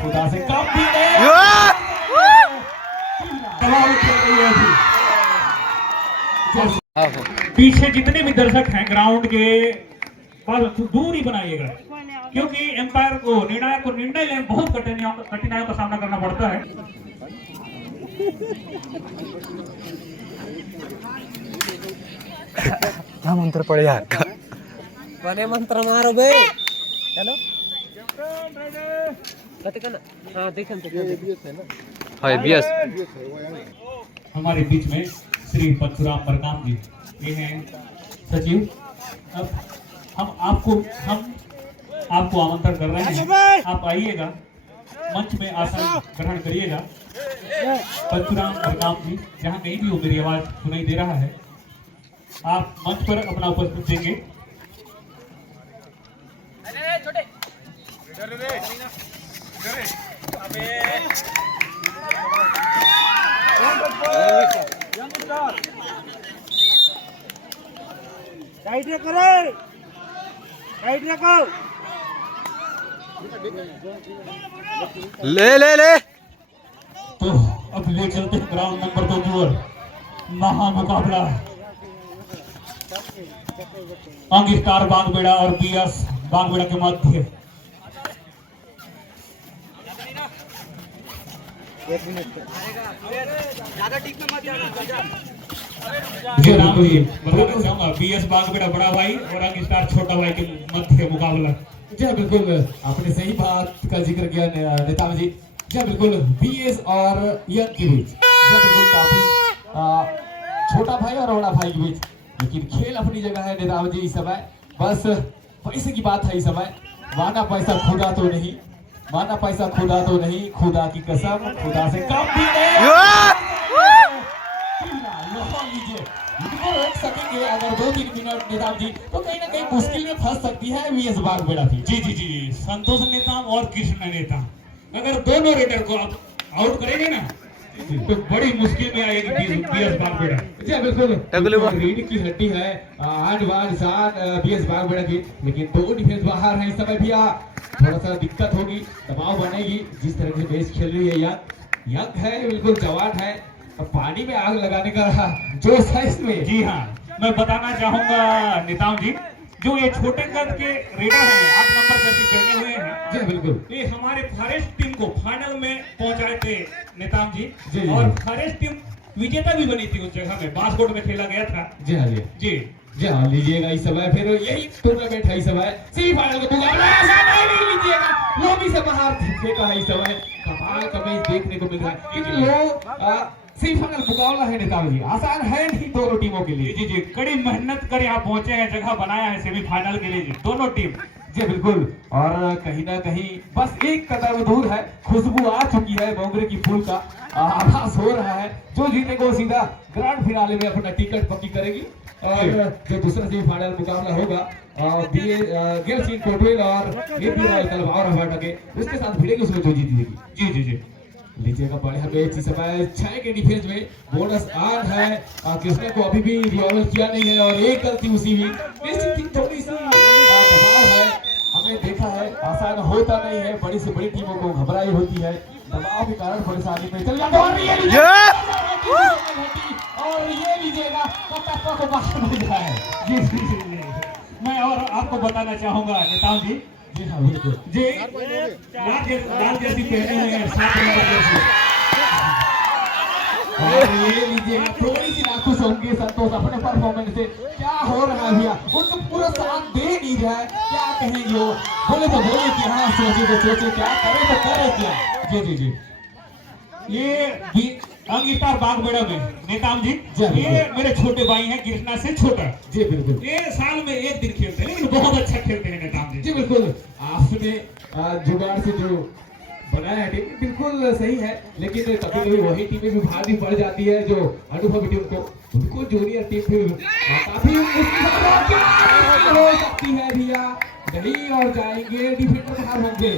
खुदा से कम भी नहीं। पीछे जितने भी दर्शक हैं ग्राउंड के पास दूर ही बनाइएगा, क्योंकि एम्पायर को निर्णायक को निर्णय लेने बहुत कठिनाइयों का सामना करना पड़ता है। क्या मंत्र पड़े यार, बने मंत्र मारो बे। हेलो हाँ देखें हाँ बीएस हमारे बीच में श्री परशुराम बरकाम जी ये हैं सचिव। अब हम आपको आमंत्रण कर रहे हैं, आप आइएगा, मंच में आसन ग्रहण करिएगा। परशुराम बरकाम जी जहाँ कहीं भी हो मेरी आवाज सुनाई दे रहा है, आप मंच पर अपना उपस्थित देंगे। ले ले ले तो अब ले चलते हैं ग्राउंड नंबर 2 की ओर। महामुकाबला अंग स्टार बागबेड़ा और बीएस बागबेड़ा के मध्य। बीएस बागबेड़ा बड़ा भाई और अंग स्टार छोटा भाई के मध्य मुकाबला। जी बिल्कुल, आपने सही बात का जिक्र किया नेताजी जी। जी बिल्कुल, बीएस और यंग के बीच बिल्कुल काफी छोटा भाई और बड़ा भाई के बीच, लेकिन खेल अपनी जगह है नेताजी। इस समय बस पैसे की बात है। इस समय माना पैसा खुदा तो नहीं, माना पैसा खुदा तो नहीं, खुदा की कसम खुदा से कम भी नहीं। रोक सकेंगे अगर 2-3 मिनट नेताम जी, तो कहीं ना कहीं मुश्किल में फंस सकती है बीएस बागबेड़ा भी। जी जी जी, संतोष नेताम और कृष्ण नेताम अगर दोनों रेडर को आप आउट करेंगे ना तो बड़ी मुश्किल में आएगी बीएस बागबेड़ा। जी बिल्कुल, रीढ़ की हड्डी है आठ बार शान बीएस बागबेड़ा की, लेकिन 2 डिफेंस बाहर है। इस समय भी थोड़ा सा दिक्कत होगी, दबाव बनेगी। जिस तरह से मैच खेल रही है यंग है, बिल्कुल जवान है, पानी में आग लगाने का जोश है इसमें। जी हाँ, मैं बताना चाहूंगा नेताम जी, जो ये छोटे कद के रेडर हैं 8 नंबर जर्सी पहने हुए हैं। जी बिल्कुल, ये हमारे फॉरेस्ट टीम को फाइनल में पहुंचाए थे नेताम जी, जी और फॉरेस्ट टीम विजेता भी बनी थी उस जगह में, बांसकोट में खेला गया था। जी हाँ जी जी जी हाँ, लीजिएगा इस समय फिर यही टूर्नामेंट है। इस समय सेमीफाइनल का मुकाबला नहीं लीजिएगा, लॉबी से बाहर फेंका है। इस समय कमाल का मैच देखने को मिल रहा है, लेकिन सेमीफाइनल मुकाबला है नेताजी, आसान है नहीं दोनों टीमों के लिए। जी जी, कड़ी मेहनत कर यहाँ पहुंचे हैं, जगह बनाया है सेमीफाइनल के लिए जी दोनों टीम। जी बिल्कुल, और कहीं ना कहीं बस एक कदम दूर है, खुशबू आ चुकी है, मोगरे की फूल का आभास हो रहा है। जो जीतेगा वो सीधा ग्रैंड फिनाले में अपना टिकट पक्की करेगी। और जो दूसरा सेमीफाइनल मुकाबला होगा गेल सिंह कोटवेल और उसके साथ भिड़ेगी, उसमें जो जीतेगी। जी जी जी, लीजिएगा बढ़िया मैच। इस समय 6 के डिफेंस में बोनस 8 है। कृष्णा को अभी भी रिवॉल्व किया नहीं है और एक गलती उसी भी थोड़ी सी दबाव है। हमने देखा है आसान होता नहीं है, बड़ी से बड़ी टीमों को घबराई होती है, दबाव के कारण परेशानी में चल जाता है। और ये लीजिएगा को बाहर मिल रहा है। जी जी जी, मैं और आपको बताना चाहूंगा नेताम जी। जी हाँ बिल्कुल, जी लाल जर्सी पहने हुए हैं 7 नंबर जर्सी। ये लीजिएगा थोड़ी सी नाखुश होंगे संतोष अपने परफॉर्मेंस से। क्या हो रहा है भैया, उनको पूरा साथ दे नहीं रहा है, क्या कहेंगे वो? बोले तो बोले कि हाँ, सोचे तो सोचे, क्या करे तो करे क्या। जी जी जी, ये अंग स्टार बागबेड़ा में नेताम जी, ये मेरे छोटे भाई हैं, कृष्णा से छोटा। जी बिल्कुल, ये साल में 1 दिन खेलते हैं, लेकिन बहुत अच्छा खेलते हैं नेताम जी। जी बिल्कुल, आपने जुगाड़ से जो बनाया है टीम बिल्कुल सही है, लेकिन कभी कभी वही टीमें भी भारी पड़ जाती है जो अनुभवी टीम को, उनको जूनियर टीम भी काफी मुश्किल हो सकती है भैया। नहीं और जाएंगे डिफेंडर बाहर होंगे,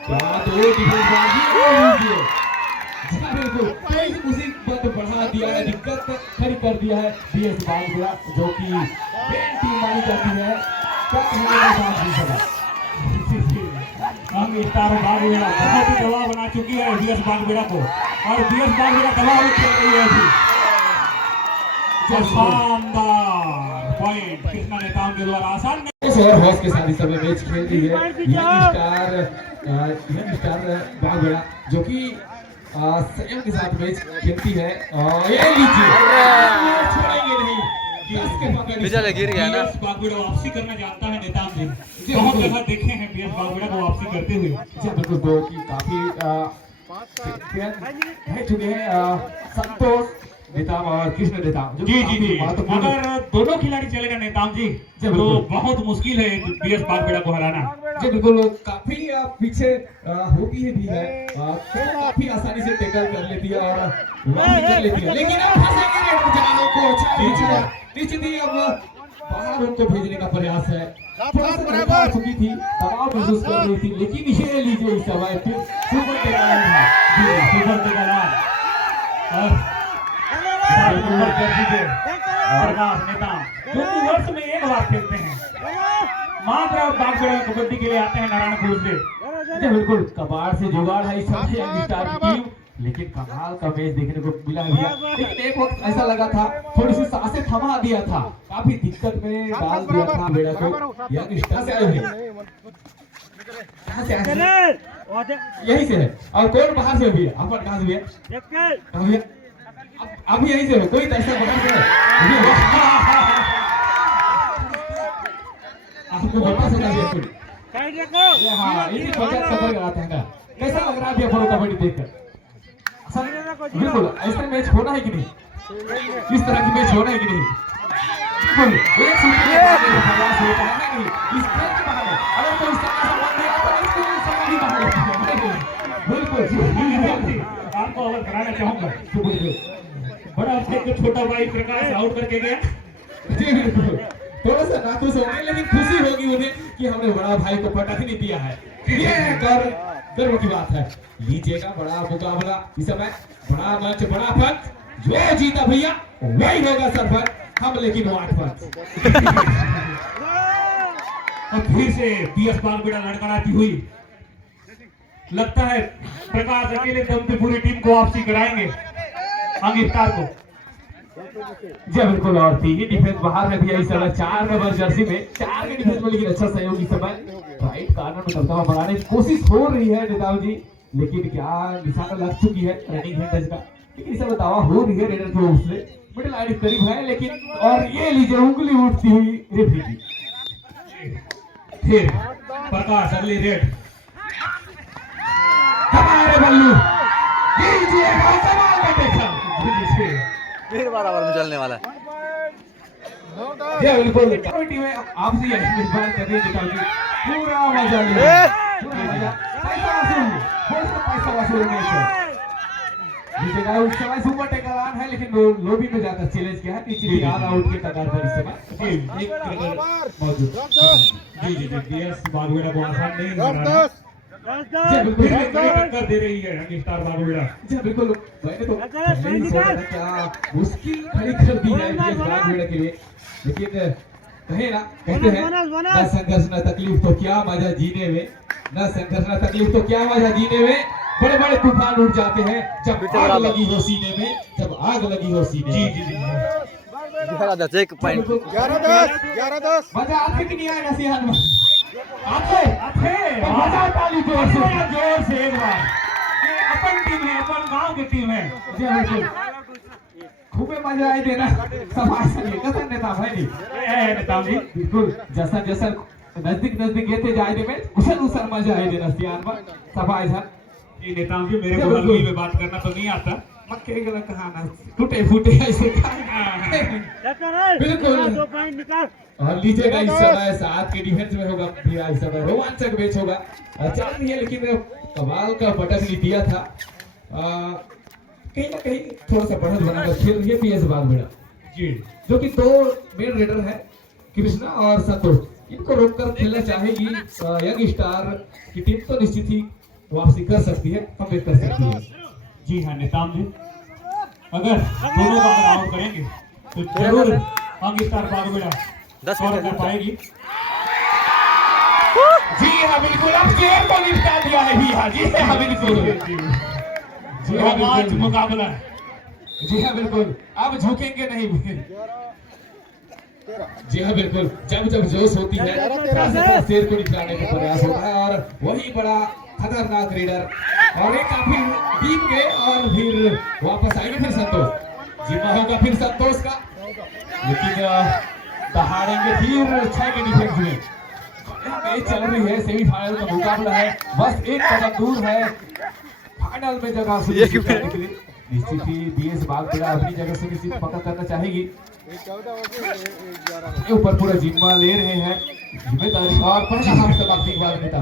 क्या दो डिफेंस बिल्कुल मुसीबत बढ़ा दिया है, दिक्कत खड़ी कर दिया है बीएस बागबेड़ा, जो कि टीम मानी जाती है। क्या कहेंगे अंग स्टार बागबेड़ा बहुत ही दबाव बना चुकी है बीएस बागबेड़ा को, और बीएस बागबेड़ा दबाव में खेल रही है अभी। शानदार पॉइंट कृष्णा नेताओं के द्वारा आसान और हौस के साथ इस समय मैच खेल रही है यंग स्टार बागबेड़ा, जो कि संयम के साथ मैच खेलती है। और ये लीजिए छोड़ेंगे नहीं, बिजल गिर गया ना। बीएस बागबेड़ा वापसी करना जानता है नेताम जी, बहुत जगह देखे हैं बीएस बागबेड़ा को वापसी करते हुए। बिल्कुल दो की काफी रह चुके हैं संतोष नेताम और कृष्ण नेताम, जो जी जी जी, महत्वपूर्ण। अगर दोनों खिलाड़ी चलेगा नेताम जी तो बहुत मुश्किल है बीएस बागबेड़ा को हराना। जी बिल्कुल, काफी पीछे होती है भी है, काफी आसानी से टैकल कर लेती है और कर लेती है, लेकिन अब फंसेंगे जालों को नीचे दी। अब बाहर उनको भेजने का प्रयास है, थोड़ा सा घबरा चुकी थी, दबाव महसूस कर रही थी, लेकिन ये लीजिए इस समय फिर सुपर टेकल है जी, सुपर टेकल प्रकाश नेताम जो कि वर्ष में एक बार खेलते हैं, मात्र बागबेड़ा कबड्डी के लिए आते हैं नारायणपुर से। बिल्कुल कबाड़ से जुगाड़ है इस समय यंग स्टार की टीम, लेकिन कमाल का मैच देखने को मिला भैया। लेकिन एक वक्त ऐसा लगा था थोड़ी सी सांसें थमा दिया था, काफी दिक्कत में डाल दिया था बेड़ा को। यंग स्टार से आए हैं, कहां से आए हैं? यहीं से है। और कौन बाहर से भी है? अपन कहां से भी है? कहां भी है? अब यहीं से हो, कोई ऐसा बाहर से है आपको बता सकता है कोई? हाँ, इसी वजह से खबर कराते हैं ना। कैसा लग रहा है भैया प्रो कबड्डी देखकर? बिल्कुल ऐसा मैच होना है कि नहीं, इस तरह की मैच होना है कि नहीं? बिल्कुल एक सूत्र प्रयास होता है ना कि इस खेल के बाहर अगर कोई इस तरह से बन गया तो इसको समझ ही बाहर बिल्कुल आपको अवगत कराना चाहूंगा, बड़ा अच्छे को छोटा भाई प्रकाश आउट करके गया। जी बिल्कुल, थोड़ा सा नाखुश हो गए, लेकिन खुशी होगी उन्हें कि हमने बड़ा भाई को पटक नहीं दिया है। ये गर्व की बात है। लीजिएगा बड़ा मुकाबला इस समय, बड़ा मैच, बड़ा फन, जो जीता भैया वही होगा सरपंच, हम लेकिन 8 फन। और फिर से बीएस बागबेड़ा लड़खड़ाती हुई, लगता है प्रकाश अकेले दम पे पूरी टीम को वापसी कराएंगे अंग स्टार को। जी बिल्कुल, और तीन ही डिफेंस बाहर है भैया इस समय, 4 नंबर जर्सी में 4 के डिफेंस में, लेकिन अच्छा सहयोग इस समय राइट कार्नर में करता हुआ बनाने की कोशिश हो रही है नेताओं जी, लेकिन क्या निशाना लग चुकी है रनिंग हैंड का, लेकिन इस समय दावा हो रही है रेडर की ओर से, मिडिल लाइन करीब है, लेकिन और ये लीजिए उंगली उठती हुई रेफरी की। फिर प्रकाश अगली रेड हमारे बल्लू लीजिए कमाल का देखा, फिर बराबर में चलने वाला है। जी बिल्कुल, कमेटी में आपसे यही बात कर रही है नेताओं जी, पूरा मजा लिया, पूरा मजा, पैसा वसूल, पैसा वसूल मैच है। लीजिएगा उस समय सुपर टेकल ऑन है, लेकिन लोबी में जाकर चैलेंज किया है, नीचे ऑल आउट के कगार पर इस समय एक क्रिकेटर मौजूद। जी जी जी, बीएस बागबेड़ा को आसान नहीं हराना। जी बिल्कुल, टक्कर दे रही है अंग स्टार बागबेड़ा। जी बिल्कुल, मैंने तो पहले ही सोचा था क्या मुश्किल खड़ी कर दी है बीएस बागबेड़ा के लिए, लेकिन कहे ना कहते हैं न संघर्ष न तकलीफ तो क्या मजा जीने में, न संघर्ष न तकलीफ तो क्या मजा जीने में, बड़े बड़े तूफान उठ जाते हैं जब आग लगी हो सीने में, जब आग लगी हो सीने में। जी जी जी, 11-10 एक पॉइंट 11-10 मजा आते कि नहीं आएगा सिहान में? आते तो मजा ताली जोर से एक बार, ये अपन टीम है, अपन गांव की टीम है। जी बिल्कुल, खूबे मजा आई देना समाज से कसम नेता भाई जी, नेताम जी बिल्कुल जैसा जैसा नजदीक येते जाए दे में उसन मजा आई देना सियान में सफाई सर। जी नेताम जी, मेरे को हल्की में बात करना तो नहीं आता, मक्के गला कहा ना टूटे फूटे ऐसे बिल्कुल। और लीजिएगा इस समय 7 के डिफेंस में होगा भैया, इस समय रोमांचक मैच होगा, चल रही है, लेकिन कमाल का पटक नहीं दिया था, कहीं ना कहीं थोड़ा सा बढ़त बनाकर खेल रही है बीएस बागबेड़ा जी, जो कि 2 मेन रेडर है कृष्णा और संतोष, इनको रोककर खेलना चाहेगी यंग स्टार की टीम, तो निश्चित ही वापसी कर सकती है, कम्पीट कर सकती है। जी हाँ नेताम जी, अगर दोनों को अगर आउट करेंगे तो जरूर अंग स्टार बागबेड़ा 10 कर पाएगी। जी हाँ बिल्कुल, अब गेम को निपटा दिया है भी हाँ जी हाँ बिल्कुल जी हाँ रोमांच बिल्कुल मुकाबला। जी हाँ बिल्कुल अब झुकेंगे नहीं जी हाँ बिल्कुल जब जब जोश होती है शेर को निकलाने का प्रयास होता है और वही बड़ा खतरनाक रेडर और एक काफी डीप गए और फिर वापस आएंगे फिर संतोष जिम्मा होगा फिर संतोष का लेकिन दहाड़ेंगे फिर 6 के डिफेंस में मैच चल रही है सेमीफाइनल का मुकाबला है बस एक कदम दूर है फाइनल में जगह सुनिश्चित करने के लिए निश्चित ही बीएस बागबेड़ा अपनी जगह सुनिश्चित पक्का करना चाहेगी ऊपर पूरा जिम्मा ले रहे हैं जिम्मेदारी और पहला हाफ समाप्ति के बाद नेता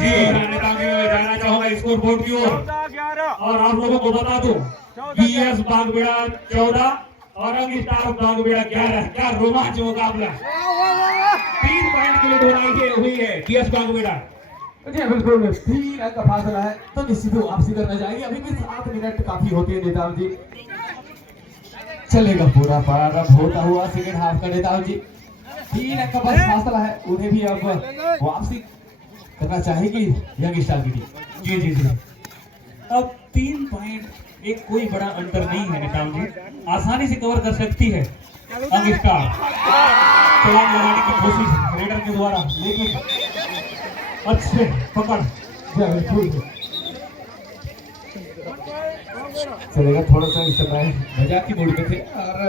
जी नेताजी में जाना चाहूंगा स्कोर बोर्ड की ओर और आप लोगों को बता दूं बीएस बागबेड़ा 14 और अंग स्टार बागबेड़ा 11 क्या रोमांच मुकाबला 3 पॉइंट के लिए ढुलाई हुई है बीएस बागबेड़ा। जी बिल्कुल 3 अंक का फासला है तो निश्चित ही वापसी करना चाहेंगे अभी भी 7 मिनट काफी होते हैं नेताओं जी चलेगा पूरा प्रारंभ होता हुआ सेकंड हाफ का नेताओं जी 3 अंक का बस फासला है उन्हें भी अब वापसी करना चाहेगी यंग स्टार की टीम जी जी जी अब 3 पॉइंट एक कोई बड़ा अंतर नहीं है नेताओं जी आसानी से कवर कर सकती है अंग स्टार छलांग लगाने की कोशिश रेडर के द्वारा लेकिन अच्छे पकड़ बिल्कुल चलेगा थोड़ा सा इस समय मजाक की मूड में थे और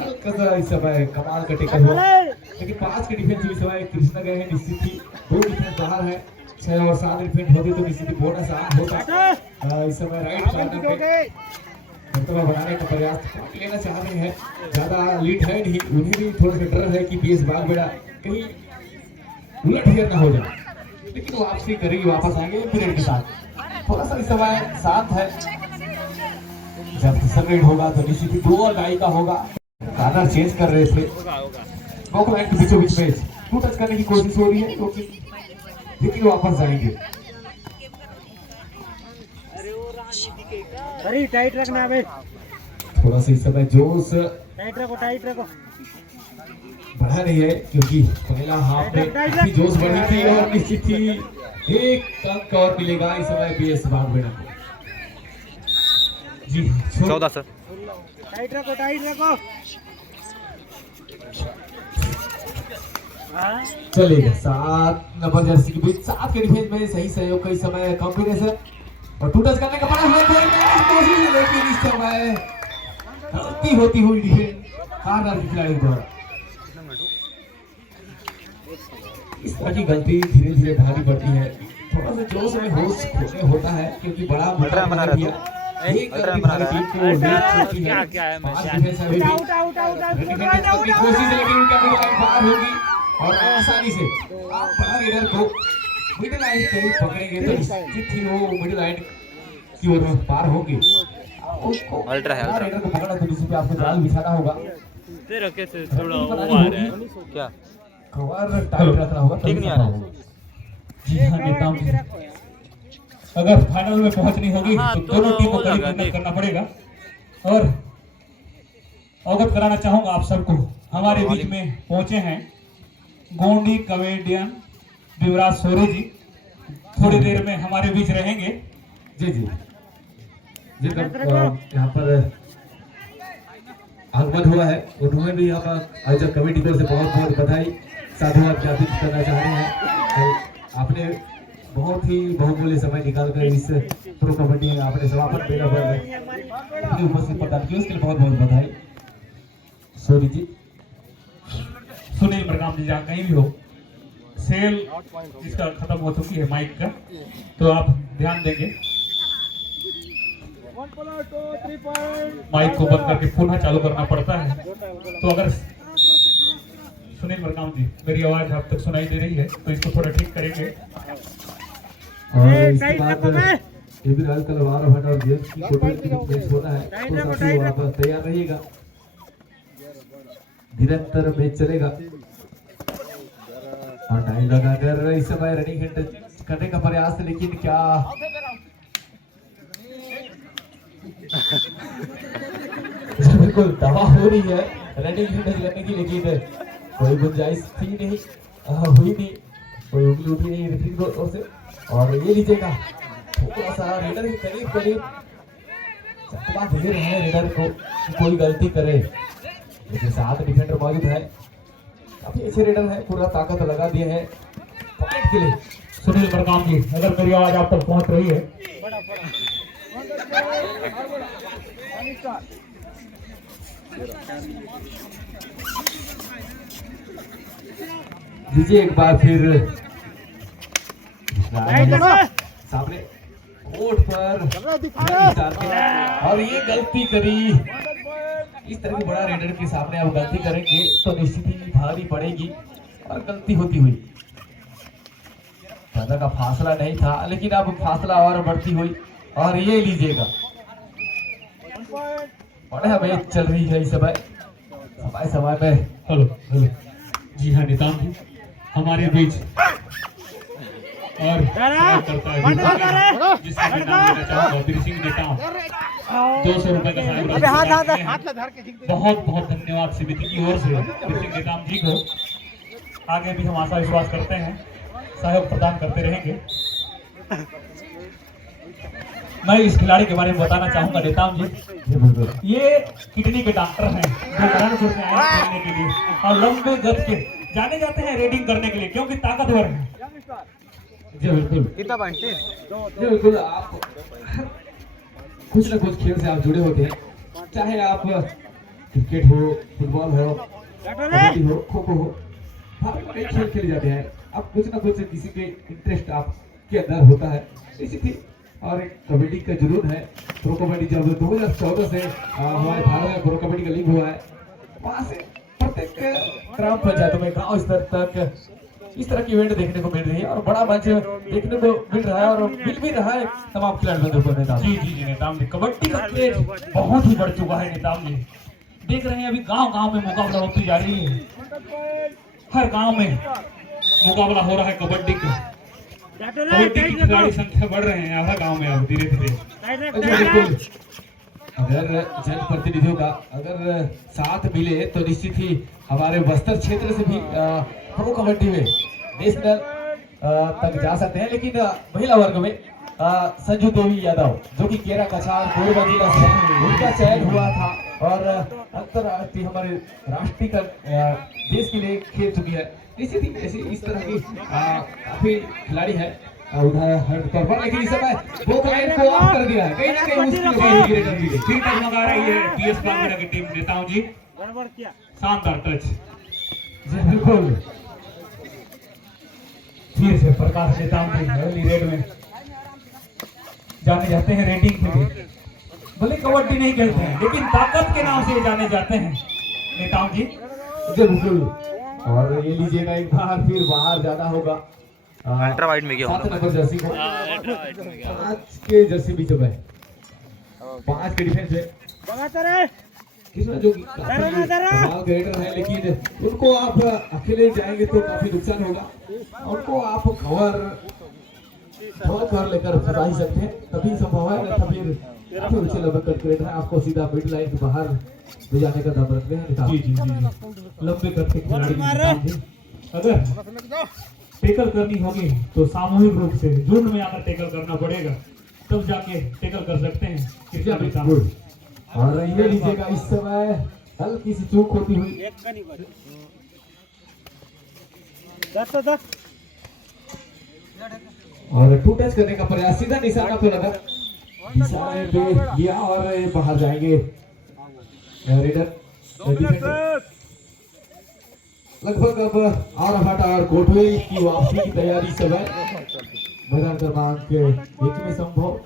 हल्का सा इस समय कमाल का टेकल हुआ लेकिन 5 के डिफेंस इस समय कृष्णा गए हैं निश्चित ही 2 डिफेंस बाहर है 6 और 7 डिफेंस होते तो निश्चित ही बोनस आम होता इस समय राइट कॉर्नर पे मतलब बनाने का प्रयास लेना चाह रहे हैं ज्यादा लीड है नहीं उन्हें भी थोड़ा सा डर है कि बीएस बागबेड़ा कहीं उलटफेर ना हो जाए लेकिन वो वापसी करेगी वापस आएंगे पीरियड के साथ थोड़ा सा इस समय साथ है जब सेपरेट होगा तो निश्चित ही 2 और गाई का होगा कार्नर चेंज कर रहे थे गोकुल के बीचों बीच में 2 टच करने की कोशिश हो रही है क्योंकि लेकिन वापस जाएंगे अरे टाइट रखना बे थोड़ा सा इस समय जोश टाइट रखो बढ़ा नहीं है क्योंकि पहला हाफ में काफी जोश बढ़ी थी और निश्चित ही 1 अंक और मिलेगा इस समय बीएस बागबेड़ा को जी 14 सर टाइट रखो चलेगा 7 नंबर जर्सी के बीच 7 के डिफेंस में सही सहयोग का इस समय कॉम्बिनेशन और 2 टच करने का बड़ा कोशिश है लेकिन इस समय गलती होती हुई डिफेंस कार्नर के खिलाड़ी द्वारा इस तरह की गलती धीरे धीरे भारी पड़ती है थोड़ा सा जोश में होश खोने होता है क्योंकि बड़ा मुद्दा बना रहा है एक टीम को लेट चुकी है क्या है कोशिश लेकिन उनका मिडल पार होगी और आसानी से आप बड़ा रेडर को मिडल लाइन पे पकड़ेंगे तो निश्चित ही वो मिडल लाइन की ओर पार होगी उसको अल्ट्रा है रेडर को पकड़ना तो निश्चित आपको जाल बिछाना होगा तेरा कैसे थोड़ा वो आ रहा है क्या कवर टाइट रखना होगा ठीक नहीं आ रहा जी हाँ नेताओं जी अगर फाइनल में पहुंचनी होगी हाँ, तो दोनों टीम को कड़ी मेहनत करना पड़ेगा और अवगत कराना चाहूंगा आप सबको हमारे बीच में पहुंचे हैं गोंडी कमेडियन युवराज सोरे जी थोड़ी देर में हमारे बीच रहेंगे जी जी जी यहाँ पर आगमन हुआ है उन्होंने भी यहाँ पर आयोजक कमेटी की ओर से बहुत बहुत बधाई साधुवाद ज्ञापित करना चाह रहे हैं तो आपने बहुत ही बहुमूल्य समय निकालकर इस प्रो कबड्डी में आपने समापन मेला पर अपनी उपस्थित प्रदान की उसके लिए बहुत बहुत बधाई सोनी जी सुनील प्रकाश जी जहाँ कहीं भी हो सेल इसका खत्म हो चुकी है माइक का तो आप ध्यान देंगे माइक को बंद करके पुनः चालू करना पड़ता है तो अगर सुनील प्रकाश जी मेरी आवाज आप तक सुनाई दे रही है तो इसको थोड़ा ठीक करेंगे और इसके बाद ये भी राज तलवार भट्ट और जेम्स की फोटो की मैच होना है तो साथी वहां पर तैयार रहिएगा निरंतर मैच चलेगा और टाइम लगाकर इस समय रनिंग हिट करने का प्रयास लेकिन क्या बिल्कुल दवा हो रही है रनिंग हिट करने की लेकिन कोई गुंजाइश थी नहीं हुई नहीं कोई उंगली उठी नहीं रेफरी की ओर से। और ये लीजिएगा थोड़ा सा रेडर के करीब करीब चकमा दे रहे हैं रेडर को कि कोई गलती करे, लेकिन 7 डिफेंडर मौजूद है, काफी अच्छे रेडर है, पूरा ताकत लगा दिए हैं पॉइंट के लिए। सुनील बरकाम जी, अगर मेरी आवाज आप तक पहुंच रही है, दीजिए एक बार फिर सामने कोर्ट पर और ये गलती करी। इस तरह के बड़ा रेडर के सामने आप गलती करेंगे तो निश्चित ही भारी पड़ेगी और गलती होती हुई। ज्यादा का फासला नहीं था, लेकिन अब फासला और बढ़ती हुई। और ये लीजिएगा बड़ा मैच चल रही है इस समय समय में। हेलो हेलो जी हाँ निताम जी, हमारे बीच और करता है जिसका मैं नाम लेना चाहूंगा, वीर सिंह नेताम, 200 रुपए का साहब बहुत बहुत धन्यवाद समिति की ओर से वीर सिंह नेताम जी को। आगे भी हम आशा विश्वास करते हैं सहयोग प्रदान करते रहेंगे। मैं इस खिलाड़ी के बारे में बताना चाहूंगा नेताम जी, ये किडनी के डॉक्टर हैं जो नारायणपुर से आए हैं खेलने के लिए और लंबे गज के जाने जाते हैं रेडिंग करने के लिए, क्योंकि ताकतवर है। जी बिल्कुल, कितना पॉइंट? जी बिल्कुल, आप कुछ न कुछ खेल से आप जुड़े होते हैं, चाहे आप क्रिकेट हो, फुटबॉल हो, कबड्डी हो, खो खो हो, बड़े खेल खेले जाते हैं। अब कुछ न कुछ किसी के इंटरेस्ट आपके अंदर होता है, इसी थी। और एक कबड्डी का जुनून है। प्रो कबड्डी जब 2014 से हमारे भारत में प्रो कबड्डी का लीग हुआ है, वहाँ से प्रत्येक ग्राम पंचायतों में गांव स्तर तक इस तरह की इवेंट देखने को मिल रही है और बड़ा मंच देखने को मिल रहा है और मिल भी रहा है तमाम खिलाड़ियों को। नेताम जी जी नेताम जी, कबड्डी का क्रेज बहुत ही बढ़ चुका है नेताम जी। देख रहे हैं अभी गांव-गांव में मुकाबला होती जा रही है, हर गांव में मुकाबला हो रहा है कबड्डी का। कबड्डी की खिलाड़ी संख्या बढ़ रहे हैं हर गांव में अब धीरे धीरे। अगर जनप्रतिनिधियों का अगर साथ मिले तो निश्चित ही हमारे बस्तर क्षेत्र से भी प्रो कबड्डी में नेशनल तक जा सकते हैं। लेकिन महिला वर्ग में संजू देवी यादव जो कि केरा कछार कोरबा जिला से उनका चयन हुआ था और अंतरराष्ट्रीय हमारे राष्ट्रीय का देश के लिए खेल चुकी है। निश्चित ही ऐसी इस तरह की काफी खिलाड़ी है उदाहरण तौर पर, लेकिन इस समय वो लाइन को ऑफ कर दिया है, कहीं ना कहीं उसकी फिर टगमगा रही है पीएस बागड़ा की टीम। नेताओं जी शानदार टच, जी बिल्कुल। फिर से प्रकाश नेताओं जी पहली रेड में जाने जाते हैं रेडिंग के लिए। भले कबड्डी नहीं खेलते हैं लेकिन ताकत के नाम से जाने जाते हैं नेताओं जी। जी बिल्कुल। और ये लीजिएगा एक बार फिर बाहर जाना होगा अल्ट्रा वाइड में क्या 7 नंबर जर्सी को, 5 के जर्सी बीच में 5 के डिफेंस है किसमें जो कमाल ग्रेटर है, लेकिन उनको आप अकेले जाएंगे तो काफी नुकसान होगा। उनको आप कवर लेकर फंसा ही सकते हैं, तभी संभव है, नहीं तो फिर काफी ऊंचे लेवल का ग्रेटर है, आपको सीधा मिड लाइन के बाहर ले जाने का दम रखते हैं। जी जी जी, लंबे करके खिलाड़ी अगर टेकल करनी होगी तो सामूहिक रूप से झुंड में आकर टेकल करना पड़ेगा, तब जाके टेकल कर सकते हैं। और ये लीजिएगा इस समय हल्की सी चूक होती हुई, और 2 टच करने का प्रयास, सीधा निशाना तो लगा, निशाने पे लिया और बाहर जाएंगे रेडर डिफेंडर। लगभग अब और कोटवे की वापसी की तैयारी समय मैदान क्रमांक 1 में संभव।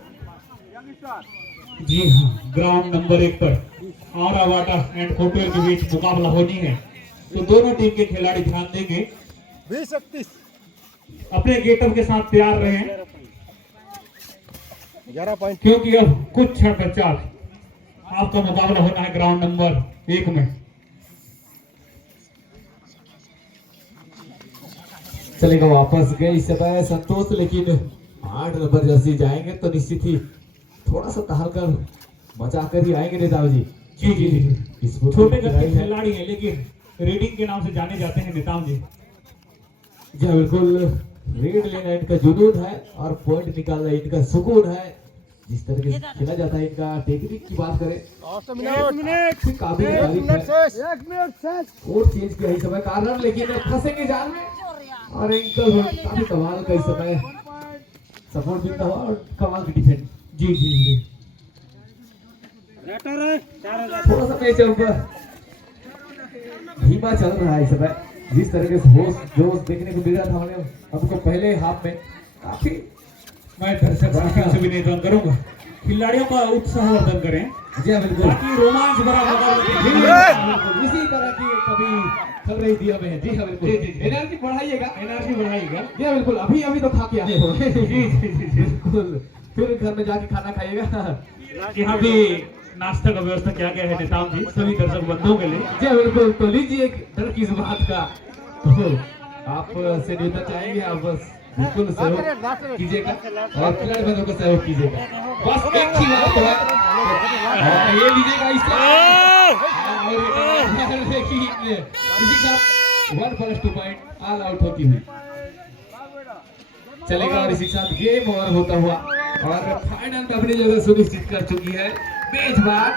जी हाँ, ग्राउंड नंबर 1 पर आरावाटा एंड कोटवेल के बीच मुकाबला होनी है, तो दोनों टीम के खिलाड़ी ध्यान देंगे, अपने गेटअप के साथ तैयार रहें, क्योंकि अब कुछ क्षण पश्चात आपका मुकाबला होना है ग्राउंड नंबर 1 में। चलेगा वापस गए इस समय संतोष, लेकिन 8 नंबर जर्सी जाएंगे तो निश्चित ही थोड़ा सा टहल कर बचा कर ही आएंगे नेताओं जी। जी जी जी, छोटे गज के खिलाड़ी हैं लेकिन रेडिंग के नाम से जाने जाते हैं नेताओं जी। जी बिल्कुल, रेड लेना इनका जुनून है और पॉइंट निकालना इनका सुकून है। जिस तरीके से खेला जाता है इनका टेक्निक की बात करें काबिल तारीफ है। और चेंज किया इस समय कार्नर लेकिन फंसेंगे जाल में और एंकल काफी कमाल का इस समय सपोर्ट मिलता हुआ और कमाल की डिफेंस। जी जी जी थोड़ा सा मैच ऊपर धीमा चल रहा है इस समय। जिस तरीके से होश जोश देखने को मिल रहा था हमें हमको पहले हाफ में काफी। मैं दर्शक से भी निवेदन करूंगा खिलाड़ियों का उत्साहवर्धन करें जी हाँ, बिल्कुल ताकि रोमांच भरा इसी तरह की कभी चल रही थी हमें। जी हाँ बिल्कुल एनर्जी बढ़ाइएगा जी हाँ बिल्कुल अभी तो खा के आए हो बिल्कुल फिर घर में जाके खाना खाइएगा। यहाँ भी नाश्ता का व्यवस्था किया गया है नेताओं जी सभी दर्शक बंधुओं के लिए। जी हाँ बिल्कुल तो लीजिए एक डर की इस बात का तो आप से निवेदन चाहेंगे आप बस बिल्कुल सहयोग कीजिएगा और खिलाड़ी बंधुओं का सहयोग कीजिएगा। बस एक ही बात है ये लीजिएगा इसी के साथ 1 फॉर 2 पॉइंट ऑल आउट होती हुई चलेगा और इसी के साथ गेम ओवर होता हुआ और फाइनल में अपनी जगह सुनिश्चित कर चुकी है मेजबान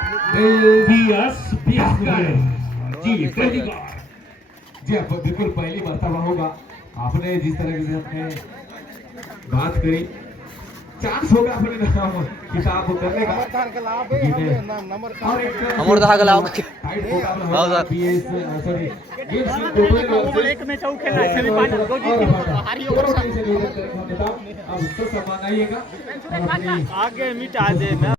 जी पहली बार। जी आप बिल्कुल पहली मर्तबा होगा आपने जिस तरह से अपने बात करी चांस होगा अपने नाम किताब को करने का और एक अमर धागा लाओ टाइट होगा बीएस सॉरी गेम टोटल एक मैच और खेलना है सेमीफाइनल दो जीत अब उसको सम्मान आइएगा और अपनी आगे मिटा दे।